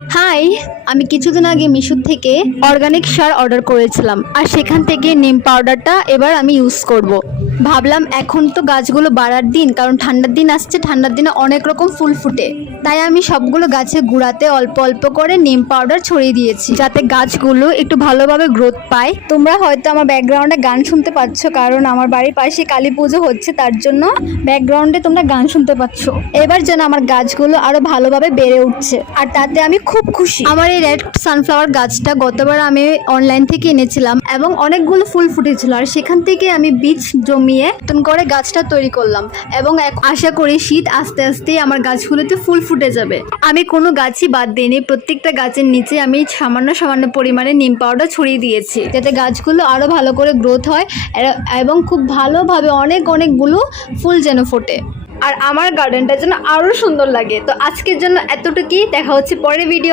High, আমি কিছুদিন আগে মিশো থেকে অর্গানিক সার অর্ডার করেছিলাম আর সেখান থেকে নিম পাউডারটা এবার আমি ইউজ করব। ভাবলাম এখন তো গাছগুলো বাড়ার দিন, কারণ ঠান্ডার দিন আসছে, ঠান্ডার দিনে অনেক রকম ফুল ফুটে। তাই আমি সবগুলো গাছের গুঁড়াতে অল্প অল্প করে নিম পাউডার ছড়িয়ে দিয়েছি, যাতে গাছগুলো একটু ভালোভাবে গ্রোথ পায়। তোমরা হয়তো আমার ব্যাকগ্রাউন্ডে গান শুনতে পাচ্ছ, কারণ আমার বাড়ির পাশে কালী পুজো হচ্ছে, তার জন্য ব্যাকগ্রাউন্ডে তোমরা গান শুনতে পাচ্ছ। এবার যেন আমার গাছগুলো আরো ভালোভাবে বেড়ে উঠছে, আর তাতে আমি খুব খুশি। আমার এই রেড সানফ্লাওয়ার গাছটা গতবার আমি অনলাইন থেকে এনেছিলাম এবং অনেকগুলো ফুল ফুটেছিল, আর সেখান থেকে আমি বীজ জমিয়ে নতুন করে গাছটা তৈরি করলাম এবং আশা করি শীত আস্তে আস্তে আমার গাছগুলোতে ফুল ফুটে যাবে। আমি কোনো গাছই বাদ দিইনি, প্রত্যেকটা গাছের নিচে আমি সামান্য সামান্য পরিমাণে নিম পাউডার ছড়িয়ে দিয়েছি, যাতে গাছগুলো আরো ভালো করে গ্রোথ হয় এবং খুব ভালোভাবে অনেকগুলো ফুল যেন ফোটে, আর আমার গার্ডেনটা যেন আরো সুন্দর লাগে। তো আজকের জন্য এতটুকুই, দেখা হচ্ছে পরের ভিডিও।